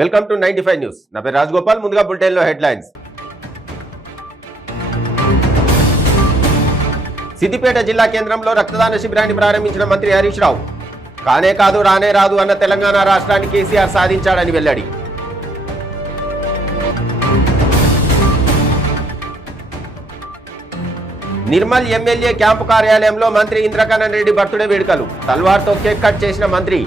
Welcome to 95 news. నా పేరు రాజగోపాల్. ముందుగా బులెటిన్లో హెడ్లైన్స్. సిద్దిపేట జిల్లా కేంద్రంలో రక్తదాన శిబిరాన్ని ప్రారంభించిన మంత్రి హరీష్ రావు. కానే కాదు రానే రాదు అన్న తెలంగాణ రాష్ట్రాన్ని కేసీఆర్ సాధించాడని వెల్లడి. నిర్మల్ ఎమ్మెల్యే క్యాంపు కార్యాలయంలో మంత్రి ఇంద్రకరణ్ రెడ్డి బర్త్డే వేడుకలు. తల్వార్తో కేక్ కట్ చేసిన మంత్రి.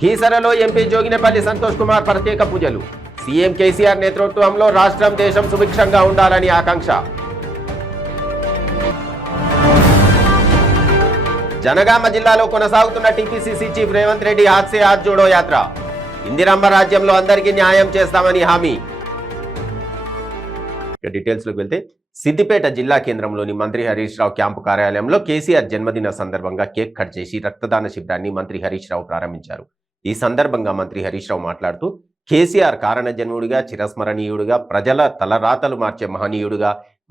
కీసరలో ఎంపీ జోగినేపల్లి సంతోష్ కుమార్ ప్రత్యేక పూజలు. సీఎం కేసీఆర్ నేతృత్వంలో రాష్ట్రం దేశం సుభిక్షంగా ఉండాలని ఆకాంక్ష. జనగామ జిల్లాలో కొనసాగుతున్న టీపీసీసీ చీఫ్ రేవంత్ రెడ్డి హాత్ సే హాత్ జోడో యాత్ర. ఇందిరమ్మ రాజ్యంలో అందరికీ న్యాయం చేస్తామని హామీ. డీటెయిల్స్లోకి వెళ్తే సిద్దిపేట జిల్లా కేంద్రంలోని మంత్రి హరీష్ రావు క్యాంపు కార్యాలయంలో కేసీఆర్ జన్మదిన సందర్భంగా కేక్ కట్ చేసి రక్తదాన శిబిరాన్ని మంత్రి హరీష్ రావు ప్రారంభించారు. ఈ సందర్భంగా మంత్రి హరీష్ రావు మాట్లాడుతూ కేసీఆర్ కారణజన్ముడిగా, చిరస్మరణీయుడిగా, ప్రజల తలరాతలు మార్చే మహనీయుడిగా,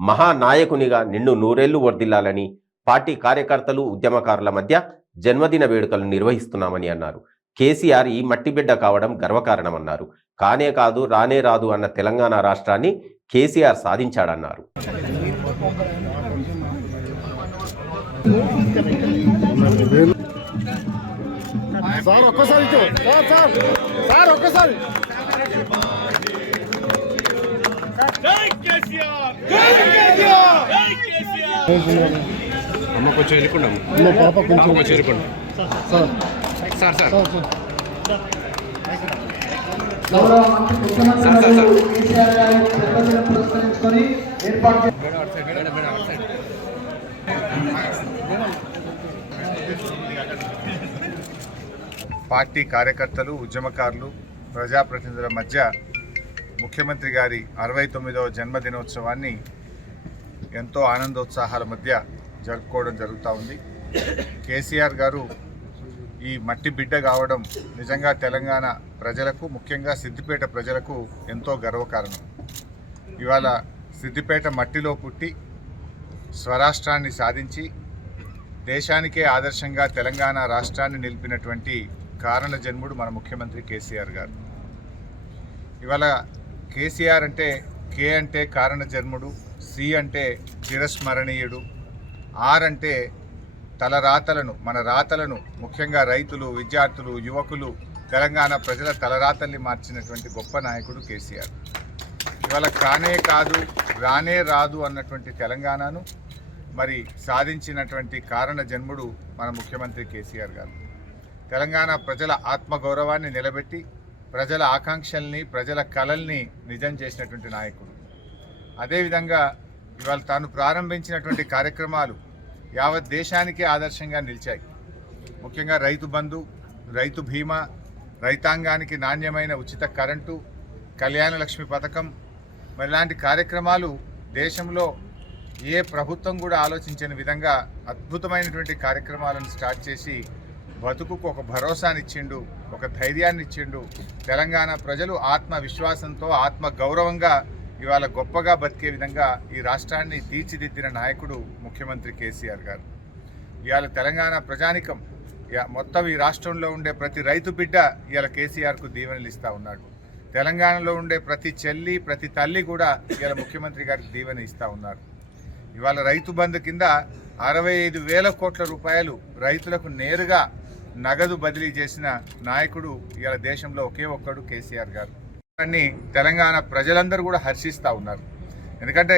మహానాయకునిగా నిన్ను నూరేళ్లు వర్ధిల్లాలని పార్టీ కార్యకర్తలు, ఉద్యమకారుల మధ్య జన్మదిన వేడుకలు నిర్వహిస్తున్నామని అన్నారు. కేసీఆర్ ఈ మట్టిబిడ్డ కావడం గర్వకారణమన్నారు. కానే కాదు రానే రాదు అన్న తెలంగాణ రాష్ట్రాన్ని కేసీఆర్ సాధించాడన్నారు. అమ్మ కొంచెం వెళ్ళకుండా పాప కొంచెం చేరుకోండి సార్ సార్ పార్టీ కార్యకర్తలు, ఉద్యమకారులు, ప్రజాప్రతినిధుల మధ్య ముఖ్యమంత్రి గారి 69వ జన్మదినోత్సవాన్ని ఎంతో ఆనందోత్సాహాల మధ్య జరుపుకోవడం జరుగుతూ ఉంది. కేసీఆర్ గారు ఈ మట్టి బిడ్డ కావడం నిజంగా తెలంగాణ ప్రజలకు, ముఖ్యంగా సిద్దిపేట ప్రజలకు ఎంతో గర్వకారణం. ఇవాళ సిద్దిపేట మట్టిలో పుట్టి స్వరాష్ట్రాన్ని సాధించి దేశానికే ఆదర్శంగా తెలంగాణ రాష్ట్రాన్ని నిలిపినటువంటి కారణ జన్ముడు మన ముఖ్యమంత్రి కేసీఆర్ గారు. ఇవాళ కేసీఆర్ అంటే కే అంటే కారణ జన్ముడు, సి అంటే చిరస్మరణీయుడు, ఆర్ అంటే తలరాతలను, మన రాతలను, ముఖ్యంగా రైతులు, విద్యార్థులు, యువకులు, తెలంగాణ ప్రజల తలరాతల్ని మార్చినటువంటి గొప్ప నాయకుడు కేసీఆర్. ఇవాళ కానే కాదు రానే రాదు అన్నటువంటి తెలంగాణను మరి సాధించినటువంటి కారణ జన్ముడు మన ముఖ్యమంత్రి కేసీఆర్ గారు. తెలంగాణ ప్రజల ఆత్మగౌరవాన్ని నిలబెట్టి ప్రజల ఆకాంక్షల్ని, ప్రజల కలల్ని నిజం చేసినటువంటి నాయకుడు. అదేవిధంగా ఇవాళ తాను ప్రారంభించినటువంటి కార్యక్రమాలు యావత్ దేశానికే ఆదర్శంగా నిలిచాయి. ముఖ్యంగా రైతు బంధు, రైతు బీమా, రైతాంగానికి నాణ్యమైన ఉచిత కరెంటు, కళ్యాణ లక్ష్మి పథకం, మరి ఇలాంటి కార్యక్రమాలు దేశంలో ఏ ప్రభుత్వం కూడా ఆలోచించని విధంగా అద్భుతమైనటువంటి కార్యక్రమాలను స్టార్ట్ చేసి బతుకుకు ఒక భరోసానిచ్చిండు, ఒక ధైర్యాన్ని ఇచ్చిండు. తెలంగాణ ప్రజలు ఆత్మవిశ్వాసంతో, ఆత్మ గౌరవంగా ఇవాళ గొప్పగా బతికే విధంగా ఈ రాష్ట్రాన్ని తీర్చిదిద్దిన నాయకుడు ముఖ్యమంత్రి కేసీఆర్ గారు. ఇవాళ తెలంగాణ ప్రజానికం మొత్తం ఈ రాష్ట్రంలో ఉండే ప్రతి రైతు బిడ్డ ఇవాళ కేసీఆర్కు దీవెనలు ఇస్తూ ఉన్నాడు. తెలంగాణలో ఉండే ప్రతి చెల్లి, ప్రతి తల్లి కూడా ఇవాళ ముఖ్యమంత్రి గారికి దీవెన ఇస్తూ ఉన్నారు. ఇవాళ రైతు బంధు కింద 65,000 కోట్ల రూపాయలు రైతులకు నేరుగా నగదు బదిలీ చేసిన నాయకుడు ఇవాళ దేశంలో ఒకే ఒక్కడు కేసీఆర్ గారు. దాన్ని తెలంగాణ ప్రజలందరూ కూడా హర్షిస్తూ ఉన్నారు. ఎందుకంటే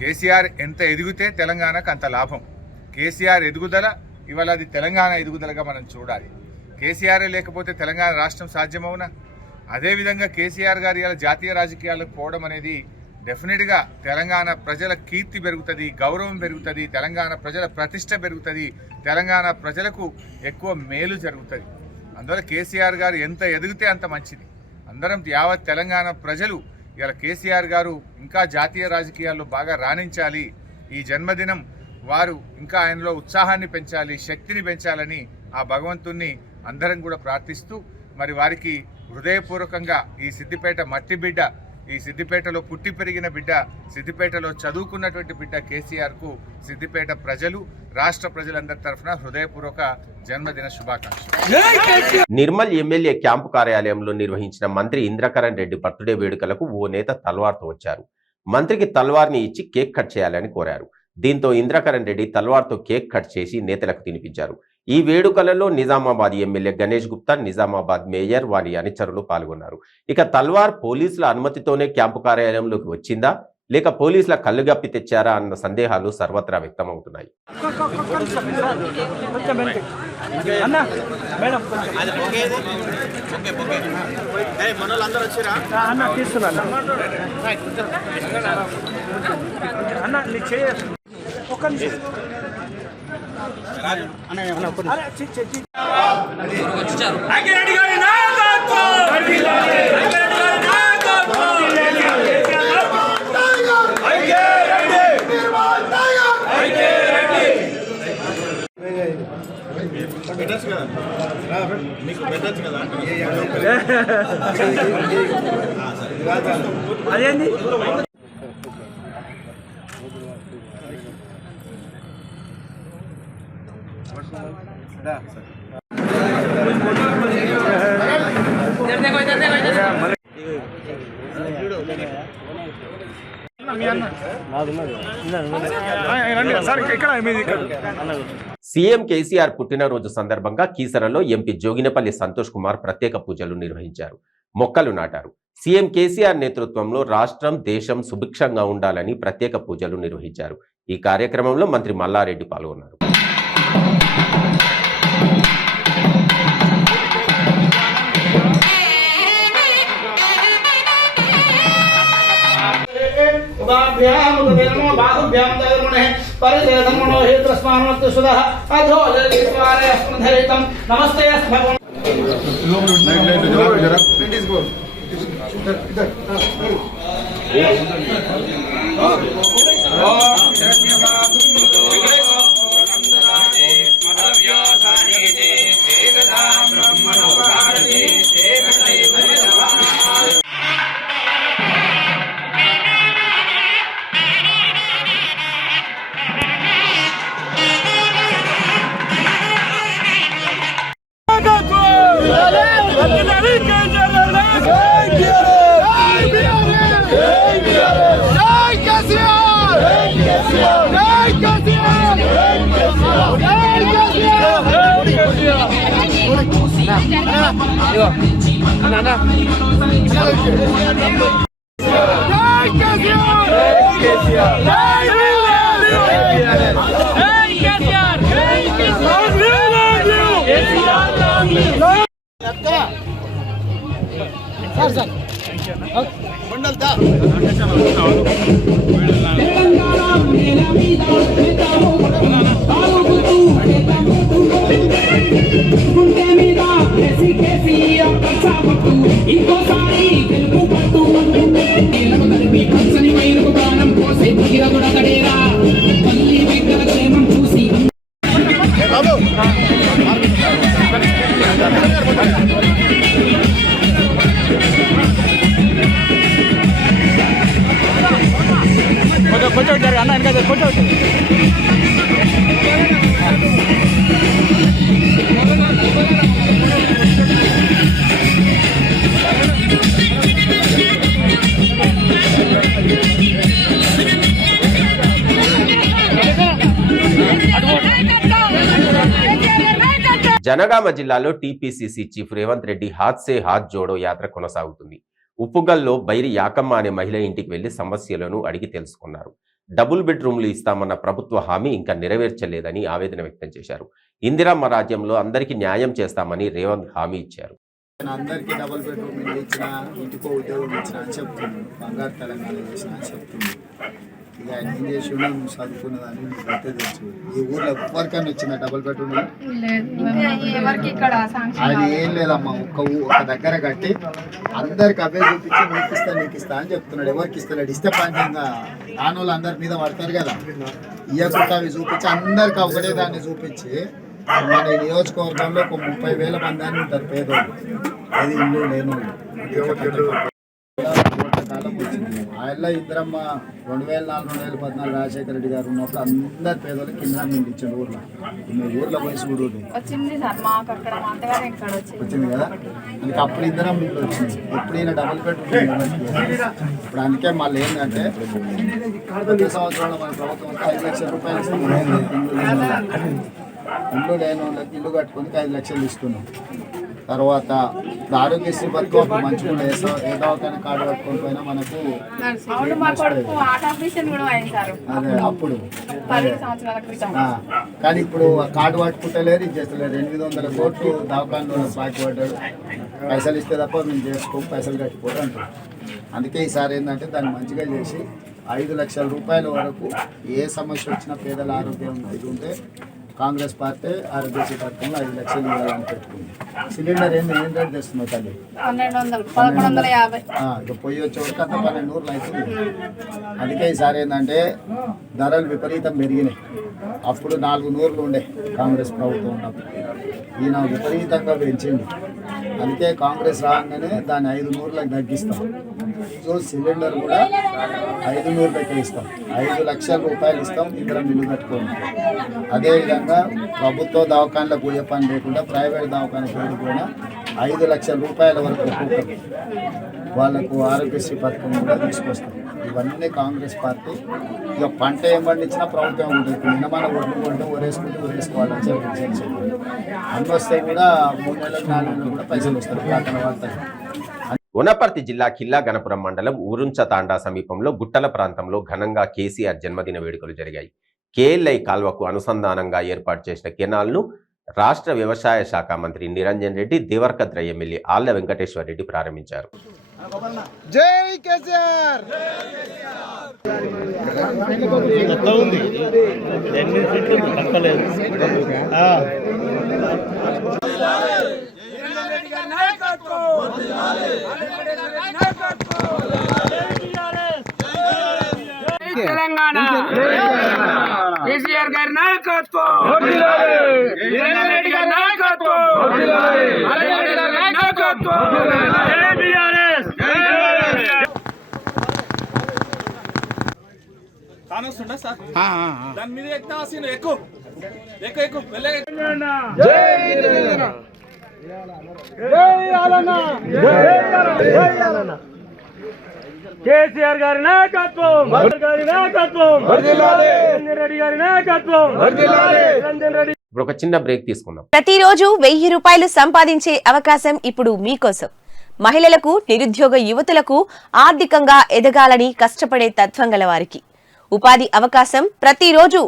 కేసీఆర్ ఎంత ఎదిగితే తెలంగాణకు అంత లాభం. కేసీఆర్ ఎదుగుదల ఇవాళ అది తెలంగాణ ఎదుగుదలగా మనం చూడాలి. కేసీఆర్ లేకపోతే తెలంగాణ రాష్ట్రం సాధ్యమవునా? అదేవిధంగా కేసీఆర్ గారు ఇవాళ జాతీయ రాజకీయాలకు పోవడం అనేది డెఫినెట్గా తెలంగాణ ప్రజల కీర్తి పెరుగుతుంది, గౌరవం పెరుగుతుంది, తెలంగాణ ప్రజల ప్రతిష్ట పెరుగుతుంది, తెలంగాణ ప్రజలకు ఎక్కువ మేలు జరుగుతుంది. అందువల్ల కేసీఆర్ గారు ఎంత ఎదిగితే అంత మంచిది. అందరం యావత్ తెలంగాణ ప్రజలు ఇవాళ కేసీఆర్ గారు ఇంకా జాతీయ రాజకీయాల్లో బాగా రాణించాలి, ఈ జన్మదినం వారు ఇంకా ఆయనలో ఉత్సాహాన్ని పెంచాలి, శక్తిని పెంచాలని ఆ భగవంతుణ్ణి అందరం కూడా ప్రార్థిస్తూ మరి వారికి హృదయపూర్వకంగా ఈ సిద్దిపేట మట్టి బిడ్డ ఈ సిద్దిపేటలో పుట్టి పెరిగిన బిడ్డ, సిద్దిపేటలో చదువుకున్నటువంటి బిడ్డ కేసీఆర్కు సిద్దిపేట ప్రజలు, రాష్ట్ర ప్రజలందరి తరఫున హృదయపూర్వక జన్మదిన శుభాకాంక్షలు. నిర్మల్ ఎమ్మెల్యే క్యాంపు కార్యాలయంలో నిర్వహించిన మంత్రి ఇంద్రకరణ్ రెడ్డి బర్త్డే వేడుకలకు ఓ నేత తల్వార్తో వచ్చారు. మంత్రికి తల్వార్ని ఇచ్చి కేక్ కట్ చేయాలని కోరారు. దీంతో ఇంద్రకరణ్ రెడ్డి తల్వార్తో కేక్ కట్ చేసి నేతలకు తినిపించారు. ఈ వేడుకలలో నిజామాబాద్ ఎమ్మెల్యే గణేష్ గుప్తా, నిజామాబాద్ మేయర్, వారి అనుచరులు పాల్గొన్నారు. ఇక తల్వార్ పోలీసుల అనుమతితోనే క్యాంపు కార్యాలయంలోకి వచ్చిందా లేక పోలీసుల కళ్ళుగప్పి తెచ్చారా అన్న సందేహాలు సర్వత్రా వ్యక్తమవుతున్నాయి. అదేంటి సీఎం కేసీఆర్ పుట్టినరోజు సందర్భంగా కీసరలో ఎంపీ జోగినపల్లి సంతోష్ కుమార్ ప్రత్యేక పూజలు నిర్వహించారు. మొక్కలు నాటారు. సీఎం కేసీఆర్ నేతృత్వంలో రాష్ట్రం, దేశం సుభిక్షంగా ఉండాలని ప్రత్యేక పూజలు నిర్వహించారు. ఈ కార్యక్రమంలో మంత్రి మల్లారెడ్డి పాల్గొన్నారు. నమస్తే జనగామ జిల్లాలో టీపీసీసీ చీఫ్ రేవంత్ రెడ్డి హాత్ సే హాత్ జోడో యాత్ర కొనసాగుతుంది. ఉప్పుగల్లో బైరి యాకమ్మ అనే మహిళ ఇంటికి వెళ్లి సమస్యలను అడిగి తెలుసుకున్నారు. డబుల్ బెడ్రూమ్లు ఇస్తామన్న ప్రభుత్వ హామీ ఇంకా నెరవేర్చలేదని ఆవేదన వ్యక్తం చేశారు. ఇందిరమ్మ రాజ్యంలో అందరికీ న్యాయం చేస్తామని రేవంత్ హామీ ఇచ్చారు. అందరికీ డబుల్ బెడ్రూమ్ ఇల్లు ఇచ్చిన, ఇంటికో ఉద్యోగం ఇచ్చిన అని చెప్తున్నాను. బంగారు తెలంగాణ చేసిన అని చెప్తున్నాను. ఇక ఆయన ఏం చేసి ఉన్నాను, నువ్వు చదువుకున్నదాన్ని నువ్వు బట్టే తెలుసు. ఈ ఊర్లో ఎవరికైనా ఇచ్చిన డబుల్ బెడ్రూమ్ ఆయన ఏం లేదమ్మా. ఒక దగ్గర కట్టి అందరికి అవే చూపించి నీకు ఇస్తా అని చెప్తున్నాడు. ఎవరికి ఇస్తలేడు. ఇస్తే పంచంగా ఆనోళ్ళు అందరి మీద పడతారు కదా. ఇయ్యకుండా అవి చూపించి అందరికి ఒకటే దాన్ని చూపించి మన నియోజకవర్గంలో ఒక 30,000 మంది అని ఉంటారు పేదోళ్ళు. అది ఇల్లు లేను. కాలం వచ్చింది. ఆయన ఇందిరమ్మ 2004-2014 రాజశేఖర రెడ్డి గారు ఉన్నప్పుడు అందరు పేదలకు ఇందిరమ్మ ఇంటి ఇచ్చాడు ఊర్లో. మీరు ఊర్లో పోయి చూడు వచ్చింది సార్, మాకు అక్కడ మా అత్తగారు ఇక్కడ వచ్చింది కదా. అందుకే అప్పుడు ఇందిరమ్మ ఇంట్లో వచ్చింది. ఎప్పుడు ఈయన డబుల్ బెడ్రూమ్ ఇప్పుడు అందుకే మళ్ళీ ఏంటంటే ప్రతి సంవత్సరంలో మన ప్రభుత్వం 5 లక్షల రూపాయలు ఇస్తున్నాం. ఇల్లు లేని వాళ్ళకి ఇల్లు కట్టుకొని 5 లక్షలు ఇస్తున్నాం. తర్వాత ఆరోగ్యశ్రీ పథకం మంచిగా ఏ దవాఖాన కార్డు పట్టుకొని పోయినా మనకు అదే అప్పుడు కానీ ఇప్పుడు కార్డు పట్టుకుంటలేరు, ఇది చేస్తలేరు. 800 కోట్లు దవాఖానలో బాకీ పడ్డాడు. పైసలు ఇస్తే తప్ప మేము చేసుకోము, పైసలు కట్టిపోదు అంటారు. అందుకే ఈసారి ఏంటంటే దాన్ని మంచిగా చేసి 5 లక్షల రూపాయల వరకు ఏ సమస్య వచ్చినా పేదల ఆరోగ్యం ఇది ఉంటే కాంగ్రెస్ పార్టీ ఆరోగ్యశ్రీ పథకంలో 5 లక్షలు ఇవ్వాలని పెట్టుకుంది. సిలిండర్ ఏం రేట్ తెస్తున్నావు తల్లి? 1150. ఇక పొయ్యి వచ్చేవరకు అంత 1200 అవుతుంది. అందుకే ఈసారి ఏంటంటే ధరలు విపరీతం పెరిగినాయి. అప్పుడు 400 ఉండే కాంగ్రెస్ ప్రభుత్వం ఉన్నప్పుడు, ఈయన విపరీతంగా పెంచింది. అందుకే కాంగ్రెస్ రాగానే దాన్ని 500లకు తగ్గిస్తాం. సో సిలిండర్ కూడా 500 ఇస్తాం. 5 లక్షల రూపాయలు ఇస్తాం. ఇక్కడ మిల్లు కట్టుకోండి. అదేవిధంగా ప్రభుత్వ దవాఖానలకు పోయే పని లేకుండా ప్రైవేట్ దవాఖానకు వెళ్ళిపోయినా 5 లక్షల రూపాయల వరకు ఒక్కొక్కరు వాళ్ళకు ఆరోగ్యశ్రీ పథకం కూడా తీసుకొస్తాం. ఇవన్నీ కాంగ్రెస్ పార్టీ. ఇక పంట ఏం పండించినా ప్రభుత్వం ఉంటుంది. నిన్నமான ఒడ్లు కొంటే ఊరేసుకోవాలని చెప్పి అన్నీ వస్తే కూడా 3 నెలలకు 4 నెలలు కూడా పైసలు వస్తారు కాకుండా వాడతారు. వనపర్తి జిల్లా కిల్లా గణపురం మండలం ఊరుంచ తాండా సమీపంలో గుట్టల ప్రాంతంలో ఘనంగా కేసీఆర్ జన్మదిన వేడుకలు జరిగాయి. కేఎల్ఐ కాల్వకు అనుసంధానంగా ఏర్పాటు చేసిన కెనాల్ను రాష్ట్ర వ్యవసాయ శాఖ మంత్రి నిరంజన్ రెడ్డి, దేవరకద్ర ఎమ్మెల్యే ఆళ్ల వెంకటేశ్వర రెడ్డి ప్రారంభించారు. జై కేసీఆర్. తెలంగాణ కేసీఆర్ గారి నాయకత్వం, రెడ్డి గారి నాయకత్వం, నాయకత్వం. కానొస్తుండ సార్ దాని మీద ఎక్కువ ఆసీను ఎక్కువ ఎక్కువ ఎక్కువ కేసీఆర్ గారి నాయకత్వం, గారి నాయకత్వం, రెడ్డి గారి నాయకత్వం, రెడ్డి. ఇప్పుడు ఒక చిన్న బ్రేక్ తీసుకుందాం. ప్రతిరోజు 1000 రూపాయలు సంపాదించే అవకాశం ఇప్పుడు మీకోసం. మహిళలకు, నిరుద్యోగ యువతులకు ఆర్థికంగా ఎదగాలని కష్టపడే తత్వం గల వారికి ఉపాధి అవకాశం. ప్రతిరోజు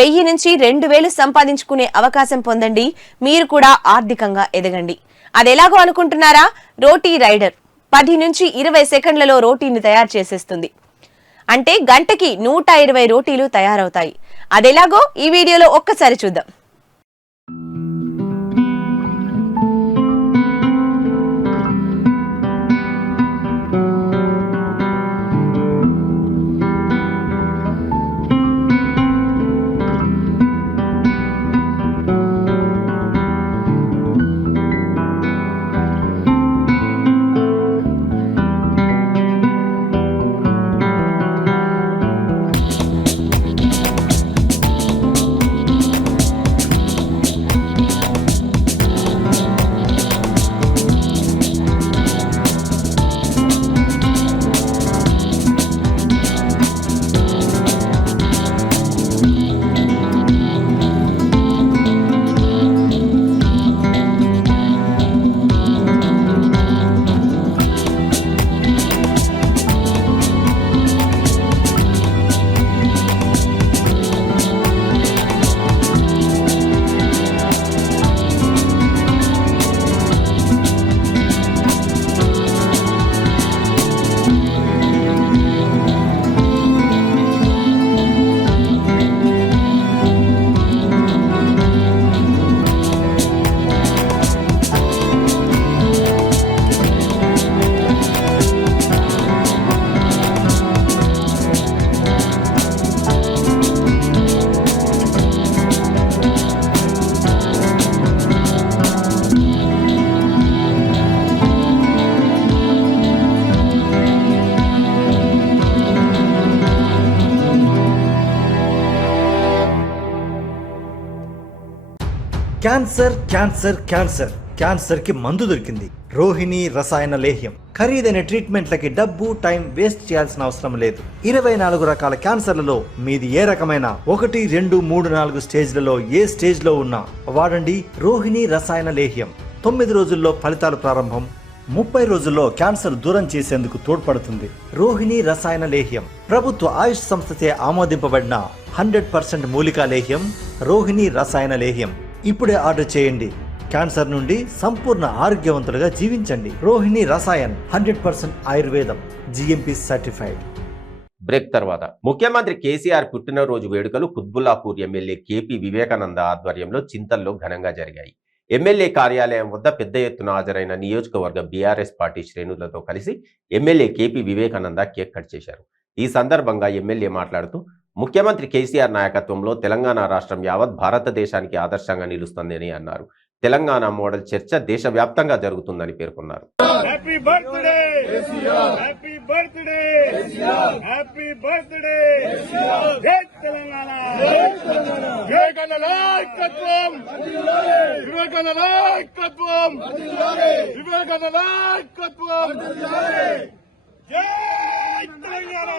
1000 నుంచి 2000 సంపాదించుకునే అవకాశం పొందండి. మీరు కూడా ఆర్థికంగా ఎదగండి. అదెలాగో అనుకుంటున్నారా? రోటీ రైడర్ 10 నుంచి 20 సెకండ్లలో రోటీని తయారు చేసేస్తుంది. అంటే గంటకి 120 రోటీలు తయారవుతాయి. అదెలాగో ఈ వీడియోలో ఒక్కసారి చూద్దాం. క్యాన్సర్ క్యాన్సర్ క్యాన్సర్ క్యాన్సర్ కి మందు దొరికింది. రోహిణి రసాయన లేహ్యం. ఖరీదైన ట్రీట్మెంట్లకి డబ్బు టైం వేస్ట్ చేయాల్సిన అవసరం లేదు. 24 రకాల క్యాన్సర్లలో మీది ఏ రకమైన 1, 2, 3, 4 స్టేజ్లలో ఏ స్టేజ్ లో ఉన్నా వాడండి రోహిణి రసాయన లేహ్యం. 9 రోజుల్లో ఫలితాలు ప్రారంభం. 30 రోజుల్లో క్యాన్సర్ దూరం చేసేందుకు తోడ్పడుతుంది. రోహిణి రసాయన లేహ్యం ప్రభుత్వ ఆయుష్ సంస్థచే ఆమోదింపబడిన 100% మూలికా లేహ్యం రోహిణి రసాయన లేహ్యం. ఇప్పుడే ఆర్డర్ చేయండి. క్యాన్సర్ నుండి సంపూర్ణ ఆరోగ్యవంతులుగా జీవించండి. రోహిణి రసాయన్ 100% ఆయుర్వేదం, GMP సర్టిఫైడ్. బ్రేక్ తర్వాత ముఖ్యమంత్రి కేసీఆర్ పుట్టినరోజు వేడుకలు కుత్బుల్లాపూర్ ఎమ్మెల్యే కేపీ వివేకానంద ఆధ్వర్యంలో చింతల్లో ఘనంగా జరిగాయి. ఎమ్మెల్యే కార్యాలయం వద్ద పెద్ద ఎత్తున హాజరైన నియోజకవర్గ బీఆర్ఎస్ పార్టీ శ్రేణులతో కలిసి MLA KP Vivekananda cake cut చేశారు. ఈ సందర్భంగా ఎమ్మెల్యే మాట్లాడుతూ ముఖ్యమంత్రి కేసీఆర్ నాయకత్వంలో తెలంగాణ రాష్ట్రం యావత్ భారతదేశానికి ఆదర్శంగా నిలుస్తుందని అన్నారు. తెలంగాణ మోడల్ చర్చ దేశవ్యాప్తంగా జరుగుతుందని పేర్కొన్నారు. Happy birthday happy birthday happy birthday జై తెలంగాణ వివేకానంద నాయకత్వం వివేకానంద నాయకత్వం వివేకానంద నాయకత్వం జై తెలంగాణ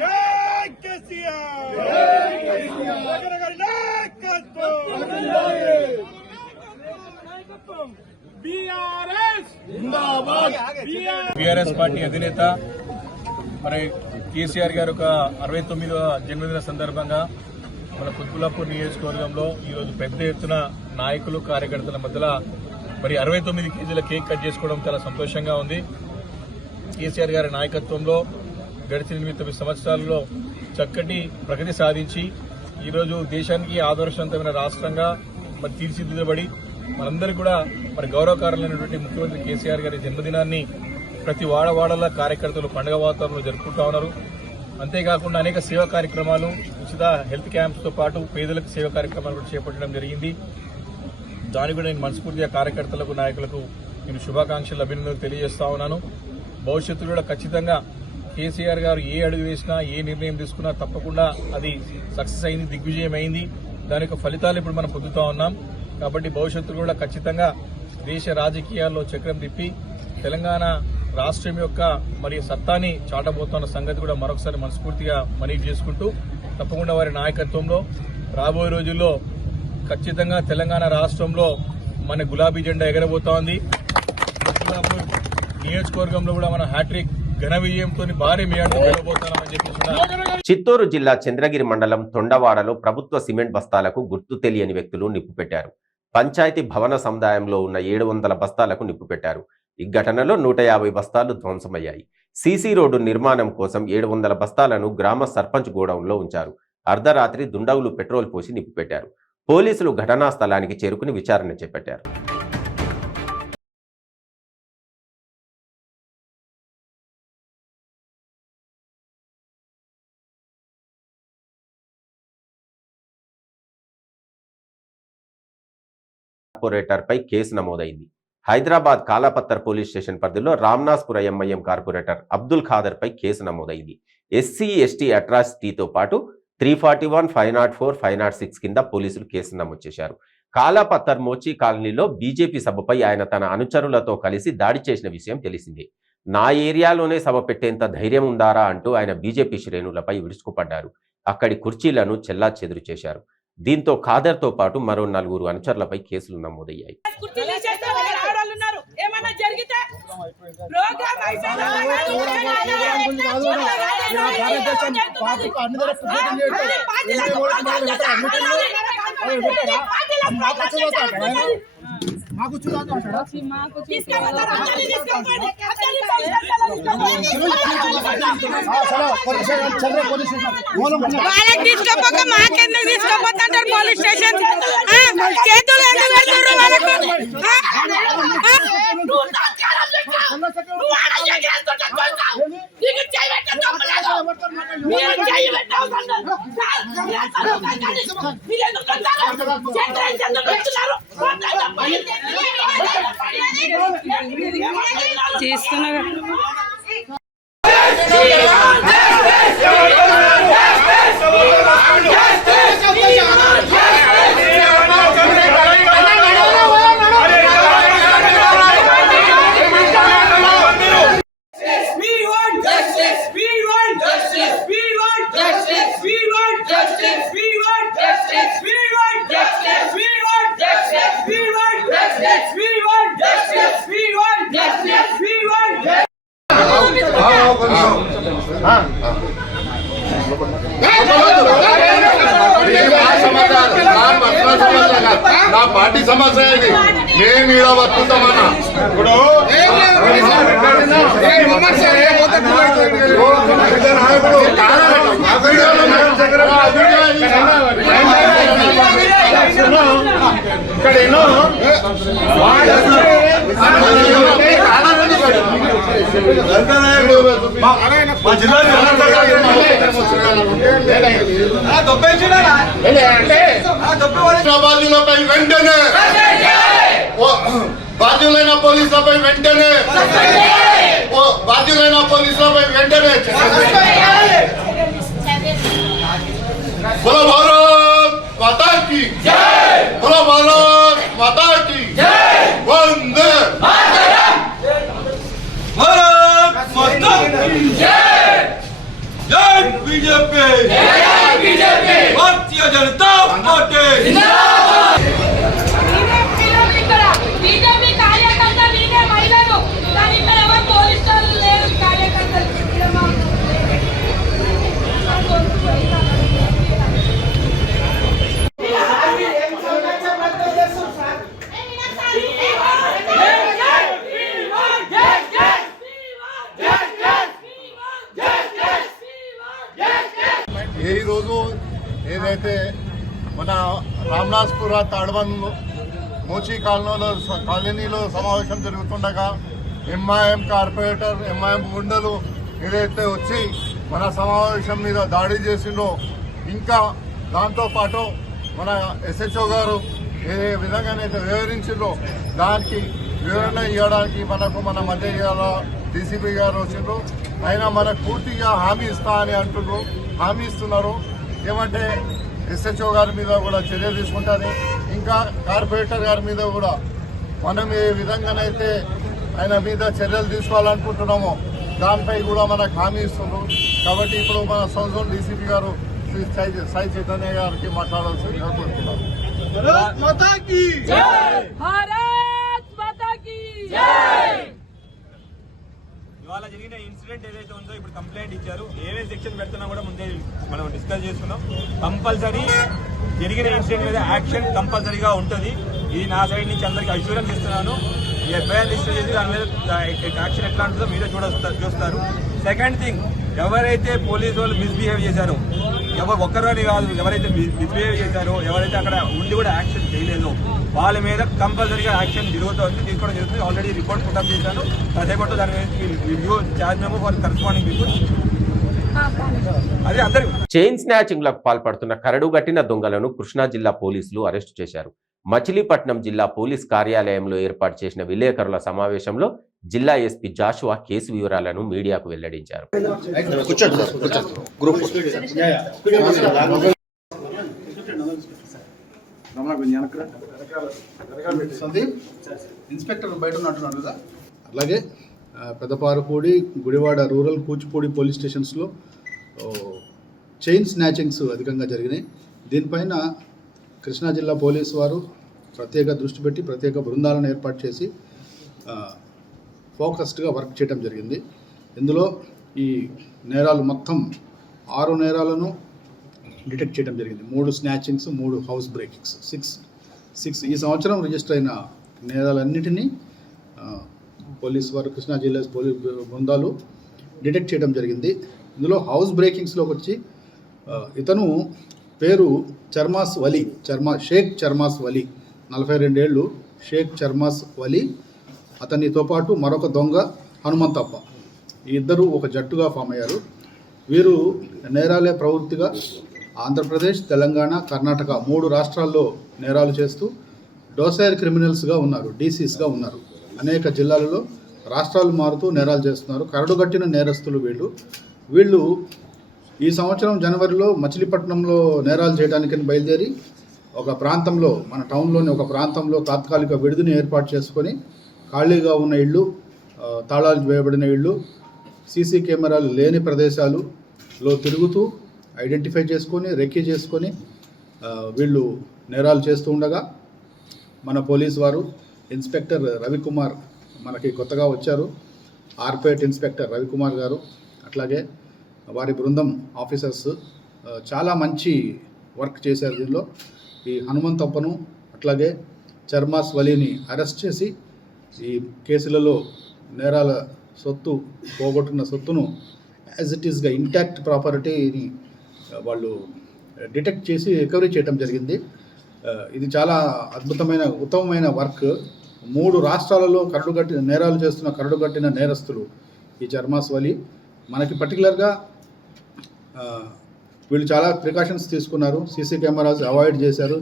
జై కేసీఆర్ బీఆర్ఎస్ పార్టీ అధినేత మరి కేసీఆర్ గారు ఒక 69వ జన్మదిన సందర్భంగా మన కుత్బుల్లాపూర్ నియోజకవర్గంలో ఈరోజు పెద్ద ఎత్తున నాయకులు కార్యకర్తల మధ్యలో మరి 69 కేజీల కేక్ కట్ చేసుకోవడం చాలా సంతోషంగా ఉంది. కేసీఆర్ గారి నాయకత్వంలో గడిచిన 9 సంవత్సరాలలో చక్కటి ప్రగతి సాధించి ఈరోజు దేశానికి ఆదర్శవంతమైన రాష్ట్రంగా మరి తీర్చిదిద్దబడి మనందరికీ కూడా మరి గౌరవకారులైనటువంటి ముఖ్యమంత్రి కేసీఆర్ గారి జన్మదినాన్ని ప్రతి వాడవాడల కార్యకర్తలు పండుగ వాతావరణంలో జరుపుకుంటా ఉన్నారు. అంతేకాకుండా అనేక సేవా కార్యక్రమాలు, ఉచిత హెల్త్ క్యాంప్స్తో పాటు పేదలకు సేవా కార్యక్రమాలు కూడా చేపట్టడం జరిగింది. దానికి కూడా నేను మనస్ఫూర్తిగా కార్యకర్తలకు నాయకులకు నేను శుభాకాంక్షలు అభినందనలు తెలియజేస్తా ఉన్నాను. భవిష్యత్తులో కూడా ఖచ్చితంగా కేసీఆర్ గారు ఏ అడుగు వేసినా ఏ నిర్ణయం తీసుకున్నా తప్పకుండా అది సక్సెస్ అయింది, దిగ్విజయం అయింది. దాని యొక్క ఫలితాలు ఇప్పుడు మనం పొందుతా ఉన్నాం. కాబట్టి భవిష్యత్తులో కూడా ఖచ్చితంగా దేశ రాజకీయాల్లో చక్రం తిప్పి తెలంగాణ రాష్ట్రం యొక్క మరి సత్తాని చాటబోతున్న సంగతి కూడా మరొకసారి మనస్ఫూర్తిగా మనవి చేసుకుంటూ తప్పకుండా వారి నాయకత్వంలో రాబోయే రోజుల్లో ఖచ్చితంగా తెలంగాణ రాష్ట్రంలో మన గులాబీ జెండా ఎగరబోతా ఉంది. నియోజకవర్గంలో కూడా మన హ్యాట్రిక్ ఘన విజయంతో భారీ మేయర్తో గెలవబోతున్నామని చెప్పి చిత్తూరు జిల్లా చంద్రగిరి మండలం తొండవాడలో ప్రభుత్వ సిమెంట్ బస్తాలకు గుర్తు తెలియని వ్యక్తులు నిప్పు పెట్టారు. పంచాయతీ భవన సముదాయంలో ఉన్న 700 బస్తాలకు నిప్పు పెట్టారు. ఈ ఘటనలో 150 బస్తాలు ధ్వంసమయ్యాయి. సీసీ రోడ్డు నిర్మాణం కోసం 700 బస్తాలను గ్రామ సర్పంచ్ గోడౌన్లో ఉంచారు. అర్ధరాత్రి దుండగులు పెట్రోల్ పోసి నిప్పు పెట్టారు. పోలీసులు ఘటనా స్థలానికి చేరుకుని విచారణ చేపట్టారు. కార్పొరేటర్పై కేసు నమోదైంది. హైదరాబాద్ కాలాపత్తర్ పోలీస్ స్టేషన్ పరిధిలో రామ్నాస్పుర ఎంఐఎం కార్పొరేటర్ అబ్దుల్ ఖాదర్పై కేసు నమోదైంది. ఎస్సీ ఎస్టీ అట్రాసిటీతో పాటు 341, 504, 506 కింద పోలీసులు కేసు నమోదు చేశారు. కాలాపత్తర్ మోచి కాలనీలో బీజేపీ సభపై ఆయన తన అనుచరులతో కలిసి దాడి చేసిన విషయం తెలిసిందే. నా ఏరియాలోనే సభ పెట్టేంత ధైర్యం ఉందారా అంటూ ఆయన బీజేపీ శ్రేణులపై విరుచుకుపడ్డారు. అక్కడి కుర్చీలను చెల్లాచెదురు చేశారు. దీంతో ఖాదర్తో పాటు మరో 4 అనుచరులపై కేసులు నమోదయ్యాయి. వాళ్ళకి తీసుకోపోక మాకెందుకు తీసుకోపోతుంటారు పోలీస్ స్టేషన్? చేతులు ఎందుకు పెడతారు వాళ్ళకు? చేస్తున్నా నా పార్టీ సమస్య ఇది. మేము ఇలా బతుకుతామన్నా ఇప్పుడు ఇక్కడ ఎన్నో బాధ్యులపై వెంటనే బాధ్యులైన పోలీసులపై వెంటనే బాధ్యులైన పోలీసులపై వెంటనే బోలో భారత్ మాతా కీ బోలో భారత్ మాతా కీ వందే భారత్ మాతా కీ జై BJP Bharatiya Janata party BJP కార్యకర్తలు నేనే మహిళలు కానీ ఇక్కడ ఎవరు పోలీసులు లేరు కార్యకర్తలు ఈ రోజు ఏదైతే మన రామనాథ్పుర తాడ్వన్ మోచి కాలనీలో సమావేశం జరుగుతుండగా ఎంఐఎం కార్పొరేటర్ ఎంఐఎం గుండెలు ఏదైతే వచ్చి మన సమావేశం మీద దాడి చేసిండో ఇంకా దాంతోపాటు మన ఎస్హెచ్ఓ గారు ఏ విధంగానైతే వివరించిందో దానికి వివరణ ఇవ్వడానికి మన మధ్య డీసీపీ గారు వచ్చిండ్రు. అయినా మనకు పూర్తిగా హామీ ఇస్తా అని అంటున్నారు, హామీ ఇస్తున్నారు. ఏమంటే ఎస్హెచ్ఓ గారి మీద కూడా చర్య తీసుకుంటారని, ఇంకా కార్పొరేటర్ గారి మీద కూడా మనం ఏ విధంగానైతే ఆయన మీద చర్యలు తీసుకోవాలనుకుంటున్నామో దానిపై కూడా మనకు హామీ ఇస్తున్నారు. కాబట్టి ఇప్పుడు మన సంవత్సరం డీసీపీ గారు శ్రీ సాయి చైతన్య గారికి మాట్లాడాల్సిందిగా కోరుతున్నాను. భారత్ మాతా కీ ఇవాళ జరిగిన ఇన్సిడెంట్ ఏదైతే ఉందో ఇప్పుడు కంప్లైంట్ ఇచ్చారు. ఏవే సెక్షన్ పెడుతున్నా కూడా ముందే మనం డిస్కస్ చేసుకున్నాం. కంపల్సరీ జరిగిన ఇన్సిడెంట్ మీద యాక్షన్ కంపల్సరీగా ఉంటుంది. ఇది నా సైడ్ నుంచి అందరికీ అష్యూరెన్స్ ఇస్తున్నాను. ఎఫ్ఐఆర్ రిజిస్టర్ చేసి దాని మీద యాక్షన్ ఎట్లా ఉంటుందో మీరే చూస్తారు. సెకండ్ థింగ్, ఎవరైతే పోలీసు వాళ్ళు మిస్బిహేవ్ చేశారో, ఒక్కరు అని కాదు, ఎవరైతే మిస్బిహేవ్ చేశారో, ఎవరైతే అక్కడ ఉండి కూడా యాక్షన్ చేయలేదో వాళ్ళ మీద కంపల్సరీగా యాక్షన్ తీసుకోవడం జరుగుతుంది. ఆల్రెడీ రిపోర్ట్ పుట్టప్ చేశాను. కాసేపట్లో దాని review charge memo for corresponding people. అదే అందరూ చైన్ స్నాచింగ్లకు పాల్పడుతున్న కరడుగట్టిన దొంగలను కృష్ణా జిల్లా పోలీసులు అరెస్టు చేశారు. మచిలీపట్నం జిల్లా పోలీస్ కార్యాలయంలో ఏర్పాటు చేసిన విలేకరుల సమావేశంలో జిల్లా ఎస్పీ జాషువా కేసు వివరాలను మీడియాకు వెల్లడించారు. ఇన్స్పెక్టర్ బయట ఉన్నట్టున్నాడు కదా. అలాగే పెదపారపూడి, గుడివాడ రూరల్, కూచిపూడి పోలీస్ స్టేషన్స్లో చైన్ స్నాచింగ్స్ అధికంగా జరిగినాయి. దీనిపైన కృష్ణా జిల్లా పోలీసు వారు ప్రత్యేక దృష్టి పెట్టి ప్రత్యేక బృందాలను ఏర్పాటు చేసి ఫోకస్డ్గా వర్క్ చేయడం జరిగింది. ఇందులో ఈ నేరాలు మొత్తం 6 నేరాలను డిటెక్ట్ చేయడం జరిగింది. 3 స్నాచింగ్స్, 3 హౌస్ బ్రేకింగ్స్, 6 ఈ సంవత్సరం రిజిస్టర్ అయిన నేరాలన్నిటినీ పోలీసు వారు, కృష్ణా జిల్లా పోలీస్ బృందాలు డిటెక్ట్ చేయడం జరిగింది. ఇందులో హౌస్ బ్రేకింగ్స్లోకి వచ్చి ఇతను పేరు షేక్ చర్మాస్ వలీ, 42 ఏళ్ళు, షేక్ చర్మాస్ వలీ. అతనితో పాటు మరొక దొంగ హనుమంతప్ప, ఈ ఇద్దరు ఒక జట్టుగా ఫామ్ అయ్యారు. వీరు నేరాలే ప్రవృత్తిగా ఆంధ్రప్రదేశ్, తెలంగాణ, కర్ణాటక 3 రాష్ట్రాల్లో నేరాలు చేస్తూ డోసైర్ క్రిమినల్స్గా ఉన్నారు, డీసీస్గా ఉన్నారు. అనేక జిల్లాలలో రాష్ట్రాలు మారుతూ నేరాలు చేస్తున్నారు. కరడుగట్టిన నేరస్తులు వీళ్ళు ఈ సంవత్సరం జనవరిలో మచిలీపట్నంలో నేరాలు చేయడానికని బయలుదేరి ఒక ప్రాంతంలో, మన టౌన్లోని ఒక ప్రాంతంలో తాత్కాలిక విడిదిని ఏర్పాటు చేసుకొని ఖాళీగా ఉన్న ఇళ్ళు, తాళాలు వేయబడిన ఇళ్ళు, సీసీ కెమెరాలు లేని ప్రదేశాలలో తిరుగుతూ ఐడెంటిఫై చేసుకొని రెక్కీ చేసుకొని వీళ్ళు నేరాలు చేస్తూ ఉండగా మన పోలీసు వారు, ఇన్స్పెక్టర్ రవికుమార్ మనకి కొత్తగా వచ్చారు ఆర్పేట్ ఇన్స్పెక్టర్ రవికుమార్ గారు, అట్లాగే వారి బృందం ఆఫీసర్స్ చాలా మంచి వర్క్ చేశారు. దీనిలో ఈ హనుమంతప్పను అట్లాగే చర్మాస్ వలీని అరెస్ట్ చేసి ఈ కేసులలో నేరాల సొత్తు పోగొట్టుకున్న సొత్తును యాజ్ ఇట్ ఈస్గా ఇంటాక్ట్ ప్రాపర్టీని వాళ్ళు డిటెక్ట్ చేసి రికవరీ చేయడం జరిగింది. ఇది చాలా ఉత్తమమైన వర్క్. 3 రాష్ట్రాలలో నేరాలు చేస్తున్న కరడుగట్టిన నేరస్తులు ఈ చర్మాస్ వలి. మనకి పర్టికులర్గా వీళ్ళు చాలా ప్రికాషన్స్ తీసుకున్నారు. సీసీ కెమెరాస్ అవాయిడ్ చేశారు,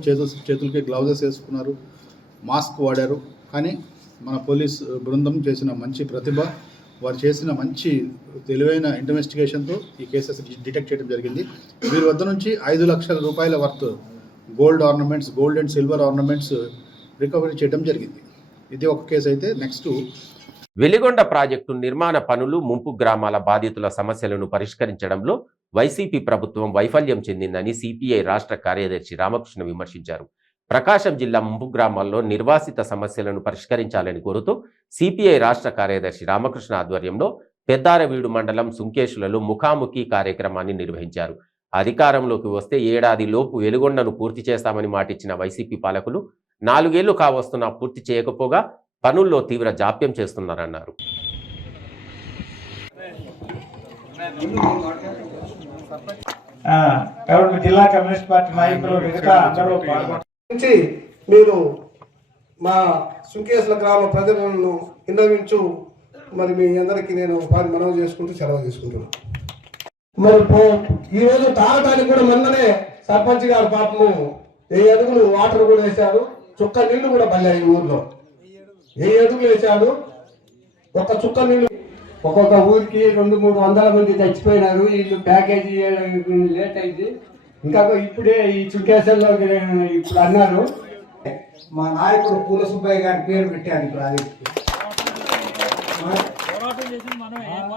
చేతులకి గ్లౌజెస్ వేసుకున్నారు, మాస్క్ వాడారు. కానీ మన పోలీస్ బృందం చేసిన మంచి ప్రతిభ, వారు చేసిన మంచి తెలివైన ఇన్వెస్టిగేషన్తో ఈ కేసెస్ డిటెక్ట్ చేయడం జరిగింది. వీరి వద్ద నుంచి 5 లక్షల రూపాయల worth gold ornaments, gold and silver ornaments recovery చేయడం జరిగింది. ఇది ఒక కేసు అయితే నెక్స్ట్ వెలిగొండ ప్రాజెక్టు నిర్మాణ పనులు ముంపు గ్రామాల బాధితుల సమస్యలను పరిష్కరించడంలో వైసీపీ ప్రభుత్వం వైఫల్యం చెందిందని సిపిఐ రాష్ట్ర కార్యదర్శి రామకృష్ణ విమర్శించారు. ప్రకాశం జిల్లా ముంపు గ్రామాల్లో నిర్వాసిత సమస్యలను పరిష్కరించాలని కోరుతూ సిపిఐ రాష్ట్ర కార్యదర్శి రామకృష్ణ ఆధ్వర్యంలో పెద్దారవీడు మండలం సుంకేశులలో ముఖాముఖి కార్యక్రమాన్ని నిర్వహించారు. అధికారంలోకి వస్తే ఏడాదిలోపు వెలుగొండను పూర్తి చేస్తామని మాటిచ్చిన వైసీపీ పాలకులు 4 ఏళ్లు కావస్తున్నా పూర్తి చేయకపోగా పనుల్లో తీవ్ర జాప్యం చేస్తున్నారన్నారు. జిల్లా కమ్యూనిస్ట్ పార్టీ నాయకులు మిగతా అందరూ పాల్గొని మీరు మా సుంకేశ్వర గ్రామ ప్రజలను విన్నవించు మరి మీ అందరికీ నేను మనవి చేసుకుంటూ సెలవు తీసుకుంటున్నాను. మరి ఈరోజు తాగడానికి కూడా మొన్ననే సర్పంచ్ గారు పాపము 10 అడుగులు వాటర్ కూడా వేశారు, చుక్క నీళ్లు కూడా పల్లాయి. ఊర్లో 10 అడుగులు వేశాడు, ఒక చుక్క నీళ్లు. ఒక్కొక్క ఊరికి 200-300 మంది చచ్చిపోయినారు. వీళ్ళు ప్యాకేజీ లేట్ అయింది. ఇంకా ఇప్పుడే ఈ చుంకేశ్వరంలో ఇప్పుడు అన్నారు. మా నాయకుడు పూల సుబ్బయ్య గారి పేరు పెట్టారు ఈ ప్రాజెక్టు.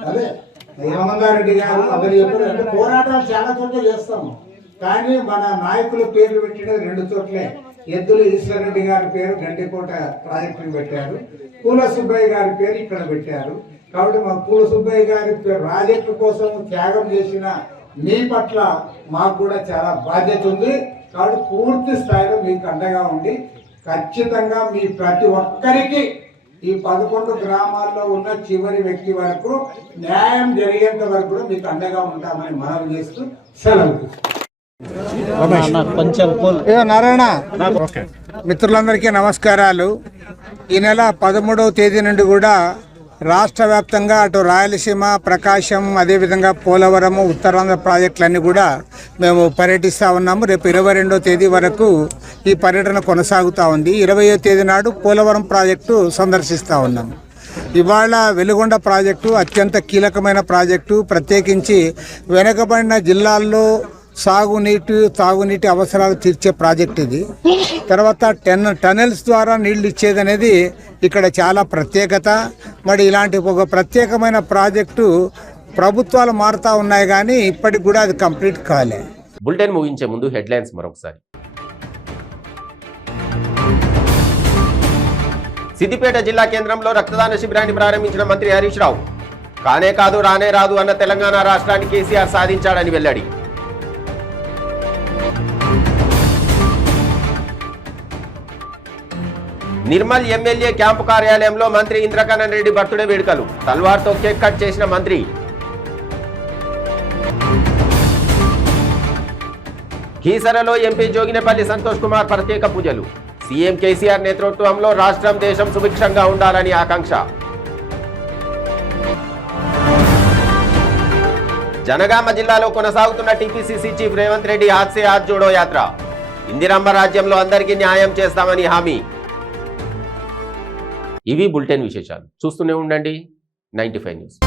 అదే రామంగారెడ్డి గారు అతను చెప్పారు, పోరాటాలు చాలా చోట్ల చేస్తాము, కానీ మన నాయకుల పేర్లు పెట్టిన 2 చోట్లే. ఎద్దుల ఈశ్వరరెడ్డి గారి పేరు గండికోట ప్రాజెక్టులు పెట్టారు, పూల సుబ్బయ్య గారి పేరు ఇక్కడ పెట్టారు. కాబట్టి మా పూల సుబ్బయ్య గారి ప్రాజెక్టు కోసం త్యాగం చేసిన మీ పట్ల మాకు కూడా చాలా బాధ్యత ఉంది. కాబట్టి పూర్తి స్థాయిలో మీకు అండగా ఉండి ఖచ్చితంగా మీ ప్రతి ఒక్కరికి ఈ 11 గ్రామాల్లో ఉన్న చివరి వ్యక్తి వరకు న్యాయం జరిగేంత వరకు కూడా మీకు అండగా ఉంటామని మనవి చేస్తూ సెలవు. నారాయణ మిత్రులందరికీ నమస్కారాలు. ఈ నెల 13వ తేదీ నుండి కూడా రాష్ట్ర వ్యాప్తంగా అటు రాయలసీమ, ప్రకాశం, అదేవిధంగా పోలవరం, ఉత్తరాంధ్ర ప్రాజెక్టులన్నీ కూడా మేము పర్యటిస్తూ ఉన్నాము. రేపు 22వ తేదీ వరకు ఈ పర్యటన కొనసాగుతూ ఉంది. 20వ తేదీ నాడు పోలవరం ప్రాజెక్టు సందర్శిస్తూ ఉన్నాము. ఇవాళ వెలుగొండ ప్రాజెక్టు అత్యంత కీలకమైన ప్రాజెక్టు. ప్రత్యేకించి వెనుకబడిన జిల్లాల్లో తాగునీటి అవసరాలు తీర్చే ప్రాజెక్ట్ ఇది. తర్వాత టనెల్స్ ద్వారా నీళ్లు ఇచ్చేది అనేది ఇక్కడ చాలా ప్రత్యేకత. మరి ఇలాంటి ఒక ప్రత్యేకమైన ప్రాజెక్టు ప్రభుత్వాలు మారుతూ ఉన్నాయి, కానీ ఇప్పటికి కూడా అది కంప్లీట్ కాలే. బులెటిన్ ముగించే ముందు హెడ్లైన్స్ మరొకసారి. సిద్దిపేట జిల్లా కేంద్రంలో రక్తదాన శిబిరాన్ని ప్రారంభించిన మంత్రి హరీష్ రావు. కానే కాదు రానే రాదు అన్న తెలంగాణ రాష్ట్రాన్ని కేసీఆర్ సాధించాడని వెల్లడి. నిర్మల్ ఎమ్మెల్యే క్యాంపు కార్యాలయంలో మంత్రి ఇంద్రకరణ్ రెడ్డి బర్త్డే వేడుకలు. తల్వార్తో కేక్ కట్ చేసిన మంత్రి. కీసరలో ఎంపీ జోగినేపల్లి సంతోష్ కుమార్ ప్రత్యేక పూజలు. సీఎం కేసీఆర్ నేతృత్వంలో రాష్ట్రం, దేశం సుభిక్షంగా ఉండాలని ఆకాంక్ష. జనగామ జిల్లాలో కొనసాగుతున్న టీపీసీసీ చీఫ్ రేవంత్ రెడ్డి హాత్ సే హాత్ జోడో యాత్ర. ఇందిరమ్మ రాజ్యంలో అందరికీ న్యాయం చేస్తామని హామీ. ఇవి బులెటిన్ విశేషాలు. చూస్తూనే ఉండండి 95 న్యూస్.